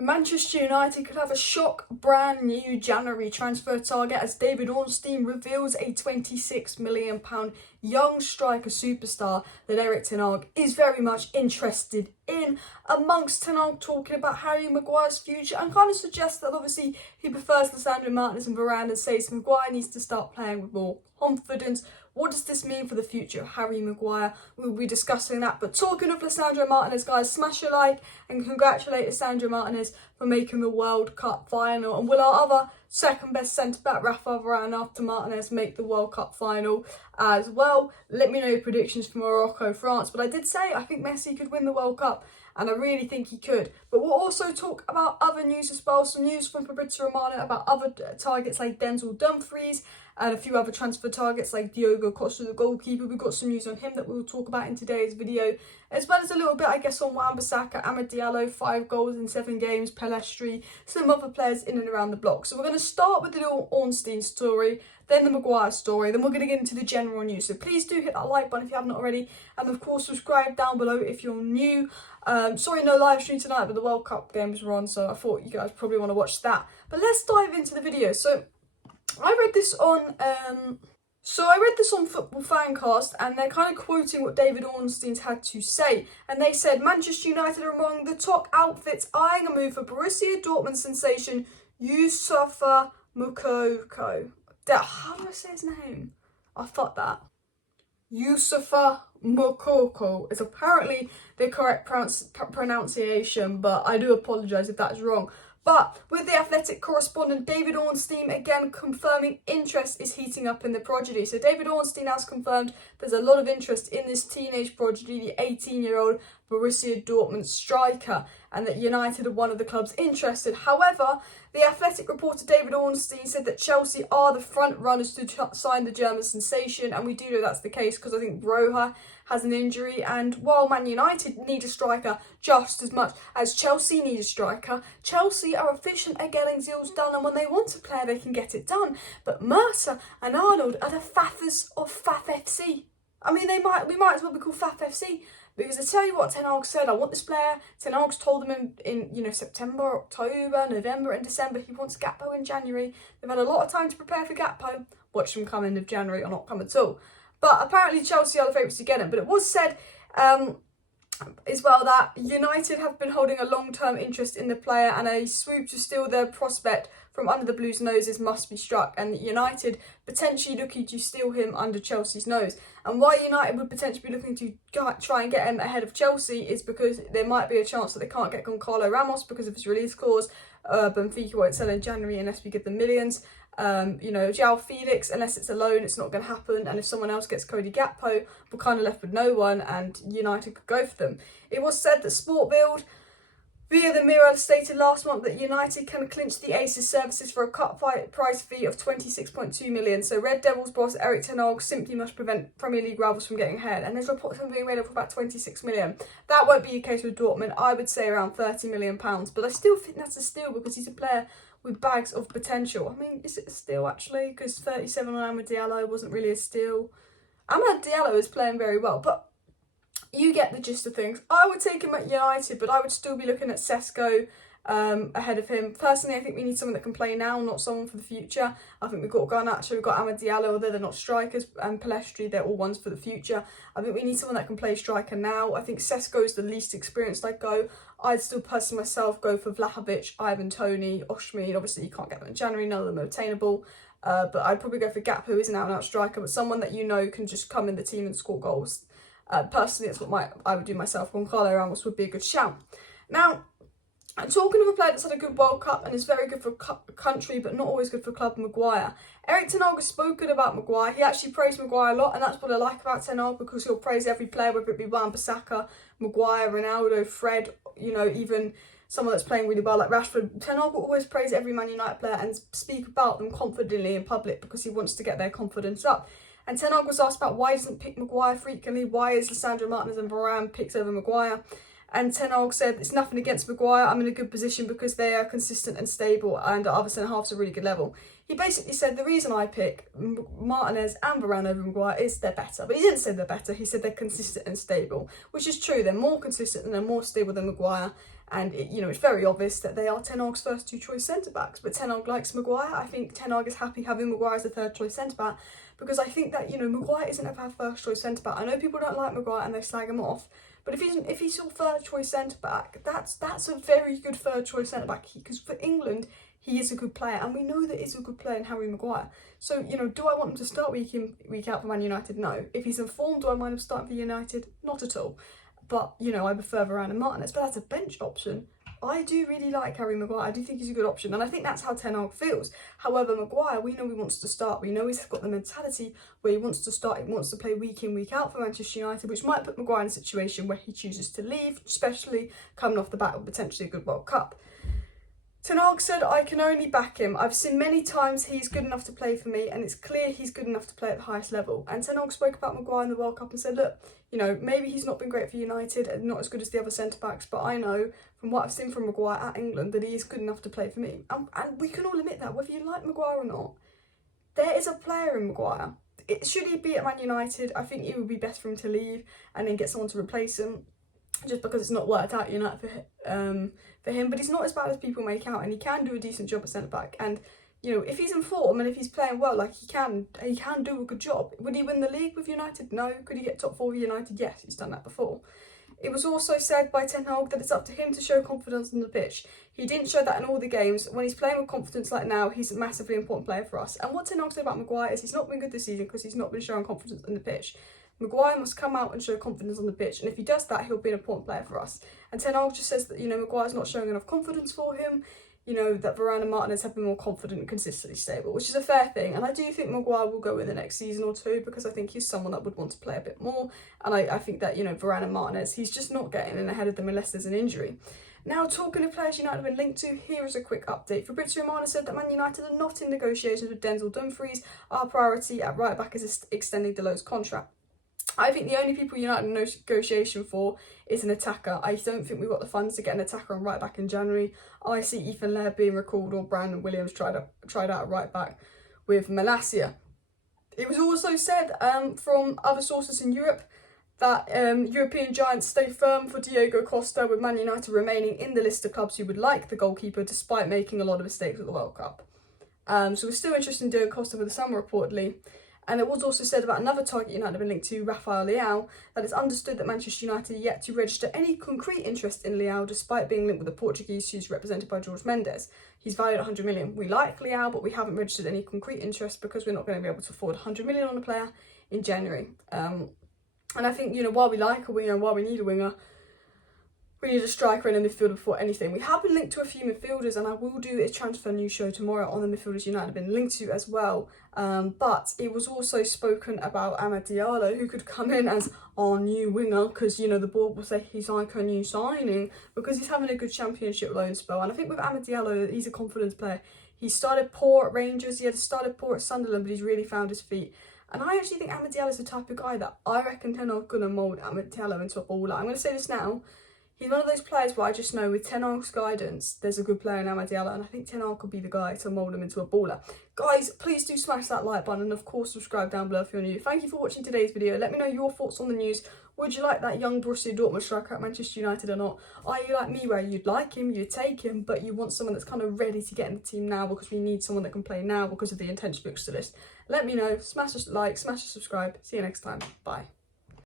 Manchester United could have a shock brand new January transfer target as David Ornstein reveals a £26 million young striker superstar that Erik Ten Hag is very much interested in, amongst Ten Hag talking about Harry Maguire's future and kind of suggests that obviously he prefers Lisandro Martinez and Varane and says Maguire needs to start playing with more confidence. What does this mean for the future of Harry Maguire? We'll be discussing that. But talking of Lisandro Martinez, guys, smash a like and congratulate Lisandro Martinez for making the World Cup final. And will our other second best centre-back, Rafa Varane, after Martinez, make the World Cup final as well? Let me know your predictions for Morocco, France. But I did say I think Messi could win the World Cup, and I really think he could. But we'll also talk about other news as well. Some news from Fabrizio Romano about other targets like Denzel Dumfries and a few other transfer targets like Diogo Costa, the goalkeeper. We've got some news on him that we'll talk about in today's video, as well as a little bit, I guess, on Wan-Bissaka, Amad Diallo, 5 goals in 7 games, Pelestri, some other players in and around the block. So we're going to start with the little Ornstein story, then the Maguire story, then we're going to get into the general news. So please do hit that like button if you haven't already, and of course subscribe down below if you're new. Sorry, no live stream tonight, but the World Cup games were on, so I thought you guys probably want to watch that. But let's dive into the video. So I read this on Football Fancast, and they're kind of quoting what David Ornstein's had to say. And they said Manchester United are among the top outfits eyeing a move for Borussia Dortmund sensation Youssoufa Moukoko. How do I say his name? I thought that. Youssoufa Moukoko is apparently the correct pronunciation, but I do apologise if that's wrong. But with the Athletic correspondent David Ornstein again confirming interest is heating up in the prodigy. So David Ornstein has confirmed there's a lot of interest in this teenage prodigy, the 18-year-old Borussia Dortmund striker, and that United are one of the clubs interested. However, the Athletic reporter David Ornstein said that Chelsea are the front runners to sign the German sensation, and we do know that's the case because I think Broha has an injury, and while Man United need a striker just as much as Chelsea need a striker, Chelsea are efficient at getting deals done, and when they want a player they can get it done. But Mercer and Arnold are the Faffers of Faff FC. I mean, we might as well be called Faff FC, because I tell you what, Ten Hag said, I want this player. Ten Hag's told them in September, October, November and December he wants Gakpo in January. They've had a lot of time to prepare for Gakpo. Watch them come end of January or not come at all. But apparently Chelsea are the favourites to get him. But it was said as well that United have been holding a long-term interest in the player, and a swoop to steal their prospect from under the Blues' noses must be struck, and United potentially looking to steal him under Chelsea's nose. And why United would potentially be looking to try and get him ahead of Chelsea is because there might be a chance that they can't get Goncalo Ramos because of his release clause. Benfica won't sell in January unless we give them millions. Joao Felix, unless it's a loan, it's not going to happen. And if someone else gets Cody Gakpo, we're kind of left with no one, and United could go for them. It was said that Sportbild, via the Mirror, stated last month that United can clinch the Aces services for a cut price fee of 26.2 million. So Red Devils boss Erik Ten Hag simply must prevent Premier League rivals from getting ahead. And there's reports of him being made up for about 26 million. That won't be the case with Dortmund. I would say around £30 million. But I still think that's a steal because he's a player with bags of potential. I mean, is it a steal actually? Because 37 on Amad Diallo wasn't really a steal. Amad Diallo is playing very well, but you get the gist of things. I would take him at United, but I would still be looking at Sesko ahead of him. Personally, I think we need someone that can play now, not someone for the future. I think we've got Garnacho, we've got Amad Diallo, although they're not strikers, and Pelestri, they're all ones for the future. I think we need someone that can play striker now. I think Sesko is the least experienced I'd go. I'd still personally myself go for Vlahovic, Ivan Toney, Oshmi. Obviously, you can't get them in January, none of them are obtainable. But I'd probably go for Gakpo, who is an out-and-out striker, but someone that you know can just come in the team and score goals. Personally, that's what I would do myself. Goncalo Ramos would be a good shout. Now, talking of a player that's had a good World Cup and is very good for country, but not always good for club, Maguire. Erik Ten Hag has spoken about Maguire. He actually praised Maguire a lot, and that's what I like about Ten Hag, because he'll praise every player, whether it be Wan-Bissaka, Maguire, Ronaldo, Fred, even someone that's playing really well like Rashford. Ten Hag will always praise every Man United player and speak about them confidently in public because he wants to get their confidence up. And Ten Hag was asked about why he doesn't pick Maguire frequently, why is Lisandro Martinez and Varane picks over Maguire. And Ten Hag said, it's nothing against Maguire, I'm in a good position because they are consistent and stable and our other centre-halves are really good level. He basically said the reason I pick Martinez and Varane over Maguire is they're better. But he didn't say they're better, he said they're consistent and stable, which is true. They're more consistent and they're more stable than Maguire. And, it's very obvious that they are Ten Hag's first 2 choice centre-backs. But Ten Hag likes Maguire. I think Ten Hag is happy having Maguire as the 3rd choice centre-back because I think that, Maguire isn't a bad first choice centre-back. I know people don't like Maguire and they slag him off. But if he's your 3rd choice centre-back, that's a very good 3rd choice centre-back. Because for England, he is a good player. And we know that he's a good player in Harry Maguire. So, do I want him to start week in, week out for Man United? No. If he's informed, do I mind him starting for United? Not at all. But, I prefer Varane and Martinez. But that's a bench option. I do really like Harry Maguire. I do think he's a good option. And I think that's how Ten Hag feels. However, Maguire, we know he wants to start. We know he's got the mentality where he wants to start. He wants to play week in, week out for Manchester United, which might put Maguire in a situation where he chooses to leave, especially coming off the back of potentially a good World Cup. Ten Hag said, I can only back him. I've seen many times he's good enough to play for me and it's clear he's good enough to play at the highest level. And Ten Hag spoke about Maguire in the World Cup and said, look, maybe he's not been great for United and not as good as the other centre-backs, but I know from what I've seen from Maguire at England that he is good enough to play for me. And we can all admit that, whether you like Maguire or not. There is a player in Maguire. Should he be at Man United, I think it would be best for him to leave and then get someone to replace him, just because it's not worked out for him. But he's not as bad as people make out, and he can do a decent job at centre-back. And, if he's in form and if he's playing well, like he can do a good job. Would he win the league with United? No. Could he get top 4 with United? Yes, he's done that before. It was also said by Ten Hag that it's up to him to show confidence on the pitch. He didn't show that in all the games. When he's playing with confidence like now, he's a massively important player for us. And what Ten Hag said about Maguire is he's not been good this season because he's not been showing confidence on the pitch. Maguire must come out and show confidence on the pitch, and if he does that, he'll be an important player for us. And Ten Hag just says that, Maguire's not showing enough confidence for him, that Varane and Martinez have been more confident and consistently stable, which is a fair thing. And I do think Maguire will go in the next season or 2 because I think he's someone that would want to play a bit more. And I think that, Varane and Martinez, he's just not getting in ahead of them unless there's an injury. Now, talking of players United have been linked to, here is a quick update. Fabrizio Romano said that Man United are not in negotiations with Denzel Dumfries. Our priority at right back is extending Dalot's contract. I think the only people United are in negotiation for is an attacker. I don't think we've got the funds to get an attacker on right back in January. I see Ethan Laird being recalled or Brandon Williams tried out at right back with Malacia. It was also said from other sources in Europe that European giants stay firm for Diego Costa, with Man United remaining in the list of clubs who would like the goalkeeper despite making a lot of mistakes at the World Cup. So we're still interested in Diego Costa for the summer, reportedly. And it was also said about another target United have been linked to, Rafael Leao, that it's understood that Manchester United are yet to register any concrete interest in Leao despite being linked with the Portuguese who's represented by Jorge Mendes. He's valued at 100 million. We like Leao, but we haven't registered any concrete interest because we're not going to be able to afford 100 million on a player in January. And I think, while we like a winger, while we need a winger, we need a striker and a midfielder before anything. We have been linked to a few midfielders, and I will do a transfer news show tomorrow on the midfielders United have been linked to as well. But it was also spoken about Amad Diallo, who could come in as our new winger, because, the board will say he's like a new signing, because he's having a good championship loan spell. And I think with Amad Diallo, he's a confidence player. He started poor at Rangers, he had started poor at Sunderland, but he's really found his feet. And I actually think Amad Diallo is the type of guy that I reckon Ten Hag's going to mould Amad Diallo into a baller. I'm going to say this now. He's one of those players where I just know with Ten Hag's guidance, there's a good player in Amad Diallo, and I think Ten Hag could be the guy to mould him into a baller. Guys, please do smash that like button, and of course subscribe down below if you're new. Thank you for watching today's video. Let me know your thoughts on the news. Would you like that young Borussia Dortmund striker at Manchester United or not? Are you like me where you'd like him, you'd take him, but you want someone that's kind of ready to get in the team now because we need someone that can play now because of the intense fixture list? Let me know. Smash a like, smash a subscribe. See you next time. Bye.